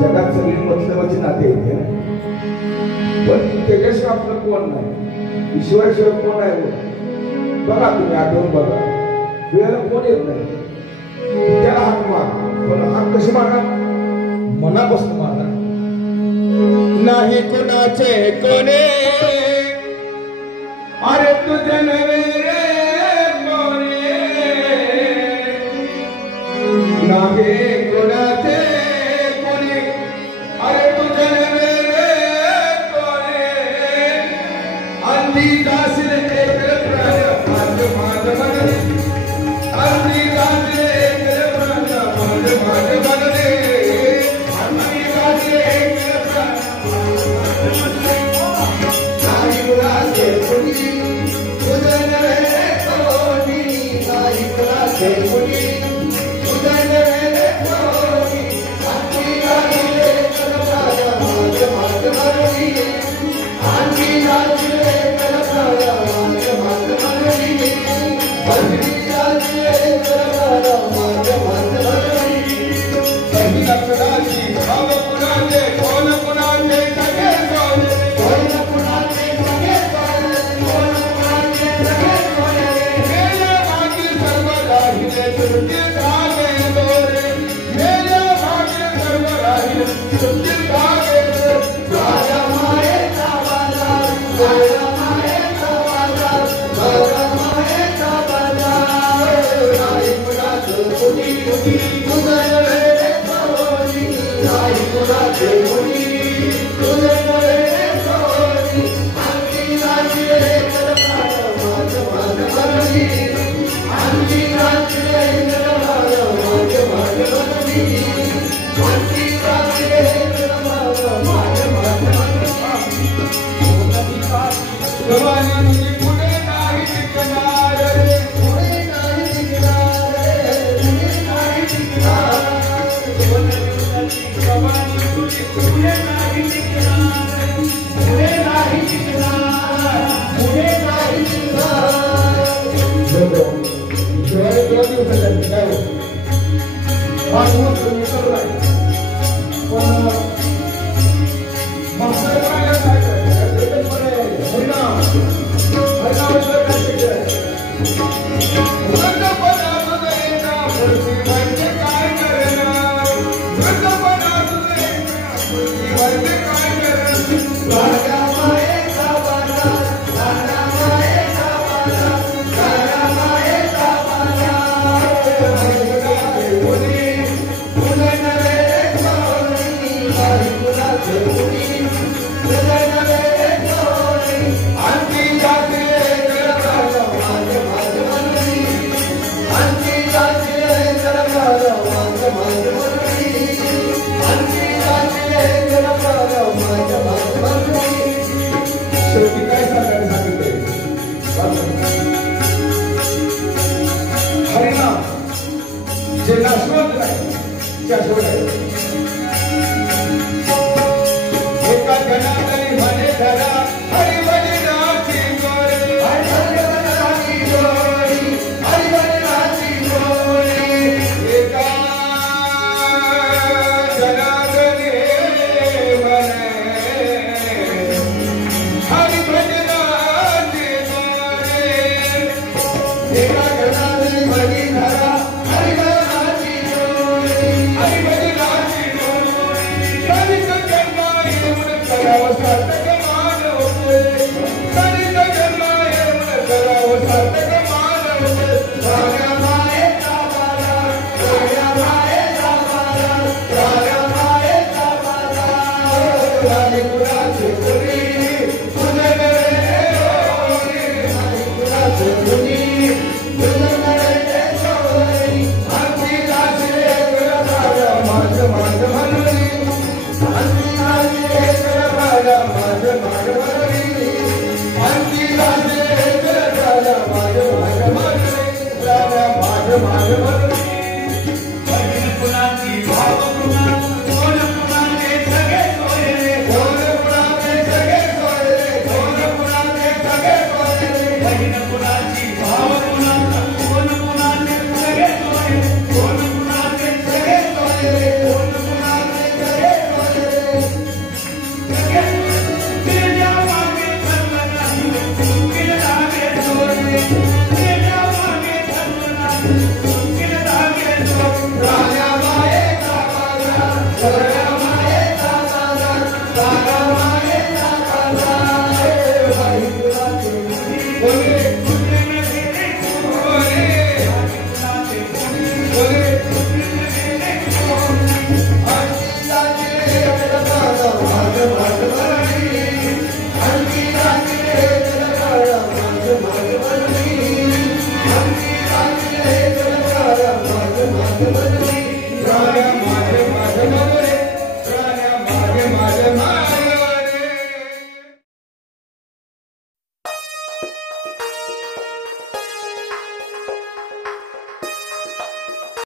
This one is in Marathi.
जगात सगळी मतलबाची नाते येते पण त्याच्याशिवाय आपलं कोण नाही ईश्वराशिवाय कोण आहे बघा तुम्ही आठवून बघा वेळेला कोण येत नाही त्याला हाक मार पण हाक कशी मारणार मनापासून मारणार नाही कोणाचे कोणे अरे तुझे नवे कोणे नाही कोणाचे कोणे अरे तुझे नवे कोणे अंधी दासले एक प्राण माझ मनले अंधी दासले एक प्राण माझ मनले अंधी दासले एक प्राण नाही कुणाचे कोणी तुझे नवे कोणी नाही कुणाचे कोणी तुझे नवे कोणी अंधी दासले एक प्राण माझ मनले अंधी दासले एक प्राण माझ मनले अंधी दासले एक प्राण माझ मनले अंधी दासले भाव कुणाचे कोण कुणाचे सगळे कोण कुणाचे सगळे कोण कुणाचे सगळे कोण मेरे भाग्य सर्व राहिले तुझे धागे दोरे मेरे भाग्य सर्व राहिले तुझे धागे राजा मायेचा बाजार राजा मायेचा बाजार राजा मायेचा बाजार नाही कुणाचे कोणी तुझे नवे कोणी नाही कुणाचे कोणी तुझे नवे कोणी अंधी दासले एक प्राण माझ मनली अंधी दासले एक प्राण माझ मनली अंधी दासले एक प्राण माझ मनली जवानी तुझी पुढे नाही टिकणार रे पुढे नाही टिकणार रे पुढे नाही टिकणार जवानी तुझी पुढे नाही टिकणार पुढे नाही टिकणार पुढे नाही टिकणार जेव्हा दिवसाच्या काय भागवत विसरला पण मास्तर काय करायचं हरिनाम हरिनामाशिवाय काय शिकायचं वृद्धपणा तुझे ना पृथ्वीवरचे काय करणार वृद्धपणा तुझे ना पृथ्वीवरचे काय करणार राजा मायेचा बाजार राजा मायेचा बाजार राजा मायेचा बाजार कोणी तुझे नवे कोणी नाही कुणाचे कोणी तुझे नवे कोणी अंधी दासले एक प्राण माझ मनली अंधी दासले एक प्राण माझ मनली अंधी दासले एक प्राण माझ मनली शेवटी काय सांगितलंय हरिनाम जे नाशवंत नाही शाश्वत आहे एका जनातरी म्हणे धरा हरिभजनाची गोडी हरिभजनाची गोडी हरिभजनाची गोडी एका जनातरी म्हणे हरिभजनाची गोडी एका जनातरी म्हणे धरा हरिभजनाची गोडी हरिभजनाची गोडी कधीच जन्मा येऊन करावं सार्थक मानवते कधीच जन्मा येऊन करावं सार्थक मानवते राजा मायेचा बाजार राजा मायेचा बाजार राजा मायेचा बाजार नाही कुणाचे कोणी तुझे नवे कोणी नाही कुणाचे कोणी तुझे नवे कोणी अंधी दासले एक प्राण माझ मनली अंधी दासले एक प्राण माझ मनली अंधी दासले एक प्राण माझ मनली प्राण माझ मनली कुणाची भाव कोण कुणाचे सगळे सोयरे कोण कुणाचे सगळे सोयरे कोण कुणाचे सगळे सोयरे कुणाची भाव कोण कुणाचे सगळे सोयरे कोण कुणाचे सगळे सोयरे